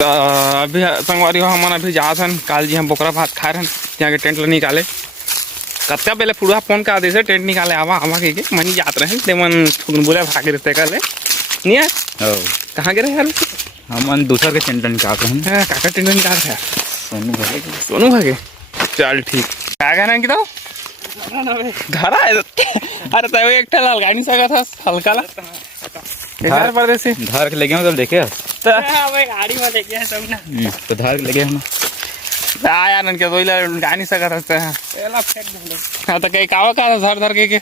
अभी संगवारी हो हमन अभी जात हन काल जी हम बोकरा भात खाए रहन यहाँ के टेंट ला निकाले कत्ता पहले फुड़वा फोन कर दे टेंट निकाले आवा आवा के मनी जात रहे ते मन बोले भागे रहते कल नहीं है कहाँ गिरे यार हमन दूसर के टेंट निकाल रहे हैं काका टेंट निकाल रहे सोनू भागे चल ठीक क्या कहना कि तो धरा है अरे तो एक लाल गाड़ी सका था हल्का ला धार परदेसी धार के ले गए देखे गाड़ी में लेके आए सब ना तो धार के ले गए हम आया नन के दोइला गा नहीं सकत हस्ते हैं पहला फेंक दे हां तो कई कावा का धर धर के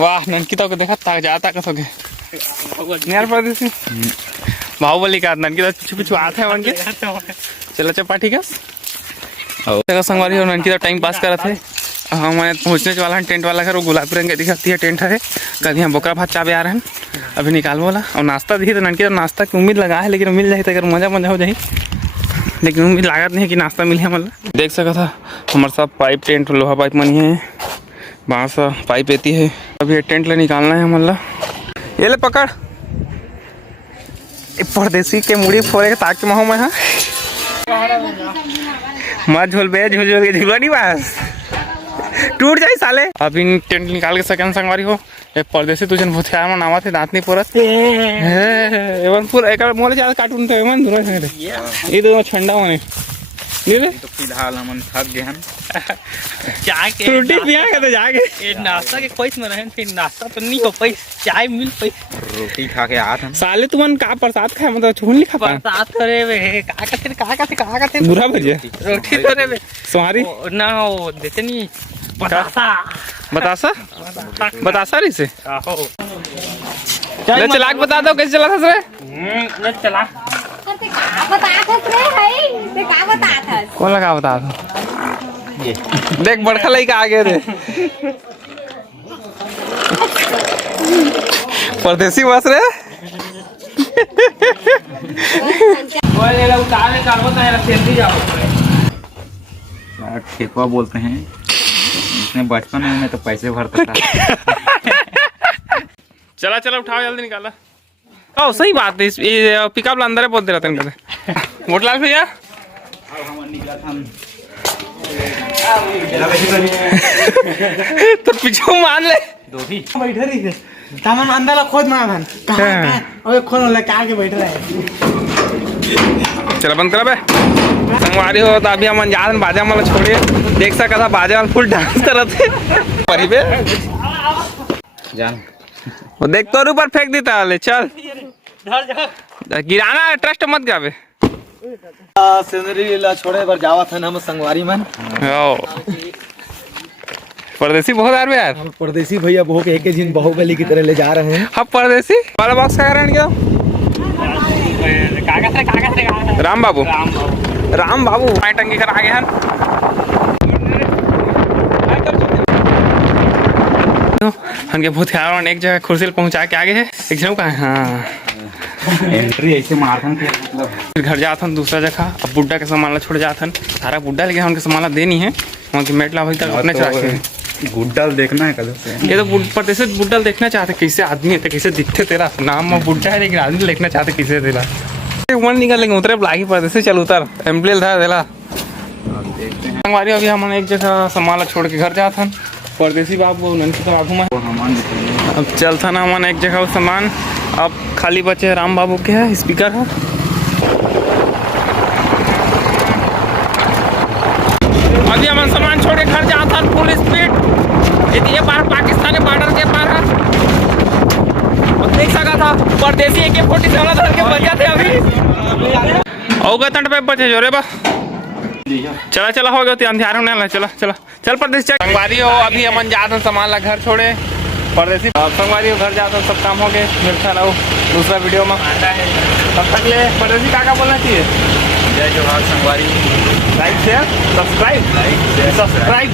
वाह नन की तो देखा ता जाता का सके यार परदेसी बाहुबली का नन की तो पीछे पीछे आते हैं वन के चलो चपा ठीक है और संगवारी और नन की तो टाइम पास कर रहे थे हमारे पहुंचने वाला टेंट वाला घर वो गुलाबी रंग दिखाती है टेंट है कभी हम बोकरा भात चाबे आ रहे हैं अभी निकाल बोला और नाश्ता दिखी तो ननकी तो नाश्ता की उम्मीद लगा है लेकिन मिल जाए तो अगर मजा मजा हो जाए लेकिन उम्मीद लागत नहीं है कि नाश्ता मिले मतलब देख सका था हमारे साथ पाइप टेंट लोहा पाइप मनी है बाँस पाइप एती है अभी ये टेंट ले निकालना है मतलब ये ले पकड़ परदेसी के मुड़ी फोड़े के ताकि महो में मत झोल बे झोल झोल के झुलवा नहीं बस टूट जाए साले अभी टेंट निकाल के सेकंड संगवारी हो परदेसी तुझे बहुत ख्याल में नावा थे दांत नहीं परत एवन पूरा एक मोले ज्यादा कार्टून तो एवन दूर है ये तो ठंडा होने नहीं रे तो फिलहाल हम थक गए हैं जाके रोटी पिया के तो जाके ये नाश्ता के पैस में रहन फिर नाश्ता तो नहीं हो पैस चाय मिल पैस रोटी खा के आते हैं साले तुमन का प्रसाद खाए मतलब छोन लिखा पा बरसात करे वे का थे बुरा भजिया रोटी करे वे तुम्हारी ना हो देते नहीं बतासा बतासा बतासा रही से आहो ले चला के बता दो कैसे चला था सर ले चला ते का बतात हस रे भाई ते का बतात हस कौन लगा बता दो देख बड़खा लइका आगे रे परदेसी बस रे वो ले लो उतारे का होता है सेल्फी जाओ यार ठेकुआ बोलते हैं इसने बचपन में तो पैसे भरता था चला चला उठाओ जल्दी निकाला ओ सही बात है ये पिकअप अंदर है बोलते रहते हैं मोटलाल भैया तो पीछे मान ले दो भी बैठे रही थे तामन अंदर खोद मार बहन कहां ओए खोल ले कार के बैठ रहे चला बंद करा बे संगवारी हो तो अभी हम जान बाजा मतलब छोड़िए देख सका था बाजा वाला फुल डांस कर रहे थे परी पे जान वो देख तो ऊपर फेंक देता ले चल गिराना ट्रस्ट मत गावे सिंदरी ला छोड़े बार जावत है हम संगवारी मन परदेसी बहुत आ रहे यार हम परदेसी भैया बहु के एक दिन बाहुबली की तरह ले जा रहे हैं अब परदेसी वाला बॉक्स का कारण क्या राम बाबू राम बाबू टंगी कर आगे हैं हमके बहुत ख्याल एक जगह कुर्सी पहुंचा के आगे है एक जगह कहाँ हाँ एंट्री ऐसे मारते हैं मतलब फिर घर जाता दूसरा जगह अब बुड्ढा के सामान छोड़ जाता सारा बुड्ढा लेकिन उनके सामान देनी है वहाँ की मेटला भाई तक अपने चाहते गुड्डल देखना है कल से ये तो परदेसी बुड्ढल देखना चाहते कैसे आदमी है कैसे दिखते तेरा नाम में बुड्ढा है लेकिन आदमी देखना चाहते कैसे तेरा मन निकल लेकिन उतरे लागी परदेसी चल उतर एम्पलेल था देला संगवारी अभी हम एक जगह सामान छोड़ के घर जाता परदेसी बाबू ननकी तो बाबू में अब चलता ना मन एक जगह सामान अब खाली बचे राम बाबू के है स्पीकर है अभी हम सामान छोड़ के घर जाता फुल स्पीड ये पार पाकिस्तानी बॉर्डर के पार है अब देख सका था परदेसी AK-47 धर के बचा थे अभी औगा तंट पे बचे जो रे बा चला चला हो गया अंधियार होने वाला चला चला चल परदेसी संगवारी हो अभी हम जाते सामान ला घर छोड़े परदेसी संगवारी हो घर जाते सब काम हो गए मिलता रहो दूसरा वीडियो में तब तक ले परदेसी क्या बोलना चाहिए जय जोहार संगवारी लाइक शेयर सब्सक्राइब